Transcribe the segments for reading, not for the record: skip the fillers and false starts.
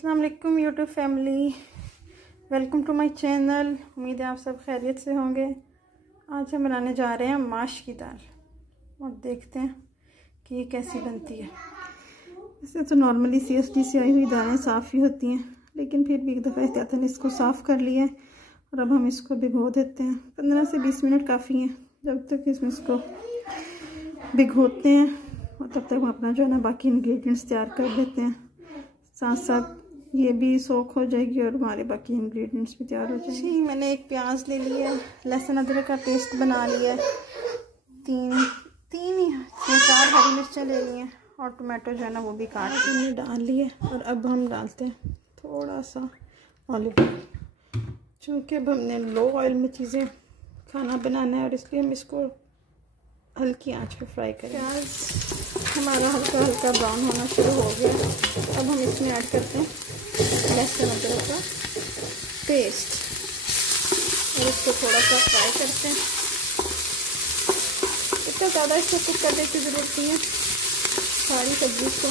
अस्सलाम वालेकुम YouTube family, welcome to my channel. उम्मीद है आप सब खैरियत से होंगे। आज हम बनाने जा रहे हैं माश की दाल और देखते हैं कि ये कैसी बनती है। वैसे तो नॉर्मली CSD से आई हुई दालें साफ़ ही होती हैं, लेकिन फिर भी एक दफ़ा एहतियातन इसको साफ़ कर लिया है और अब हम इसको भिगो देते हैं। 15 से 20 मिनट काफ़ी हैं। जब तक इसमें इसको भिगोते हैं और तब तक हम अपना जो है ना बाकी इंग्रेडिएंट्स तैयार कर लेते हैं। साथ साथ ये भी सोख हो जाएगी और हमारे बाकी इंग्रेडिएंट्स भी तैयार हो जाएंगे। जी, मैंने एक प्याज ले लिया है, लहसुन अदरक का पेस्ट बना लिया है, तीन या 4 हरी मिर्चें ले ली हैं और टमाटो जो है ना वो भी काट के डाल लिए। और अब हम डालते हैं थोड़ा सा ऑलिव ऑयल, चूँकि अब हमने लो ऑयल में चीज़ें खाना बनाना है और इसलिए हम इसको हल्की आंच पे फ्राई करें। प्याज हमारा हल्का हल्का ब्राउन होना शुरू हो गया। अब हम इसमें ऐड करते हैं लहसुन अदरक का पेस्ट और इसको थोड़ा सा फ्राई करते हैं। इतना ज़्यादा इसको कुक करने की ज़रूरत नहीं है। सारी सब्ज़ी को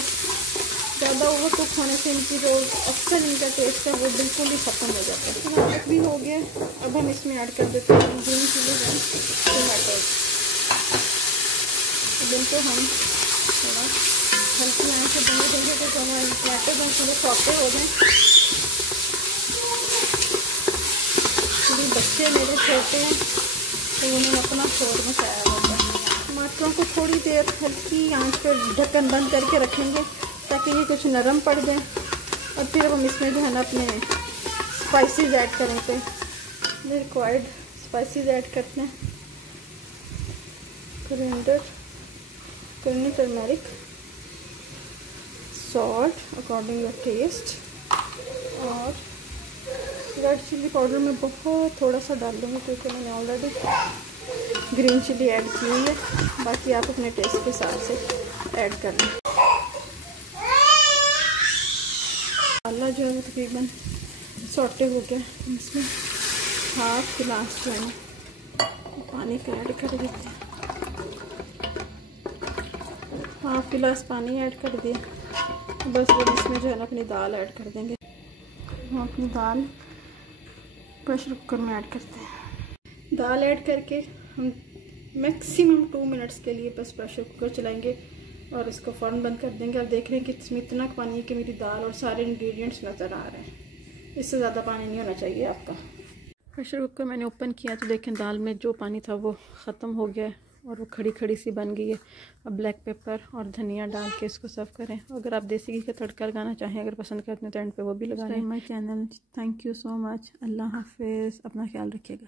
ज़्यादा ओवर कुक होने से इनकी जो अक्सर इनका टेस्ट है वो बिल्कुल ही ख़त्म हो जाता है। टमाटर भी हो गया। अब हम इसमें ऐड कर देते हैं ग्रीन चिली एंड टमाटो। इनको हम थोड़ा हल्की आंच से बने देंगे तो दोनों टमाटर जो थोड़े सॉफ्ट हो जाएं। क्योंकि बच्चे मेरे छोटे हैं तो उन्होंने अपना शोर मचाया होगा। टमाटरों को थोड़ी देर हल्की आंच पर ढक्कन बंद करके रखेंगे ताकि ये कुछ नरम पड़ जाए। और फिर अब हम इसमें जो है ना अपने स्पाइसेस ऐड करेंगे। रिक्वायर्ड स्पाइसेस ऐड करते हैं। Coriander, turmeric, salt according your taste और रेड चिली पाउडर में बहुत थोड़ा सा डाल दूँगी क्योंकि मैंने ऑलरेडी ग्रीन चिली ऐड की हुई है। बाकी आप अपने टेस्ट के हिसाब से ऐड कर लें। मसाला जो है वो तकरीबन सॉटे हो गया। इसमें हाफ गिलास जो है पानी का ऐड कर देते हैं। हाफ गिलास पानी ऐड कर दिया। बस अब इसमें जो है ना अपनी दाल ऐड कर देंगे। हम अपनी दाल प्रेशर कुकर में ऐड करते हैं। दाल ऐड करके हम मैक्सिमम 2 मिनट्स के लिए बस प्रेशर कुकर चलाएंगे और इसको फ़ौरन बंद कर देंगे। अब देख रहे हैं कि इसमें इतना पानी है कि मेरी दाल और सारे इंग्रेडिएंट्स नज़र आ रहे हैं। इससे ज़्यादा पानी नहीं होना चाहिए आपका। प्रेशर कुकर मैंने ओपन किया तो देखें दाल में जो पानी था वो ख़त्म हो गया है और वो खड़ी खड़ी सी बन गई है। अब ब्लैक पेपर और धनिया डाल के इसको सर्व करें। अगर आप देसी घी का तड़का लगाना चाहें, अगर पसंद करते हैं तो एंड पे वो भी लगा लें। My channel, thank you so much. Allah हाफिज़। अपना ख्याल रखिएगा।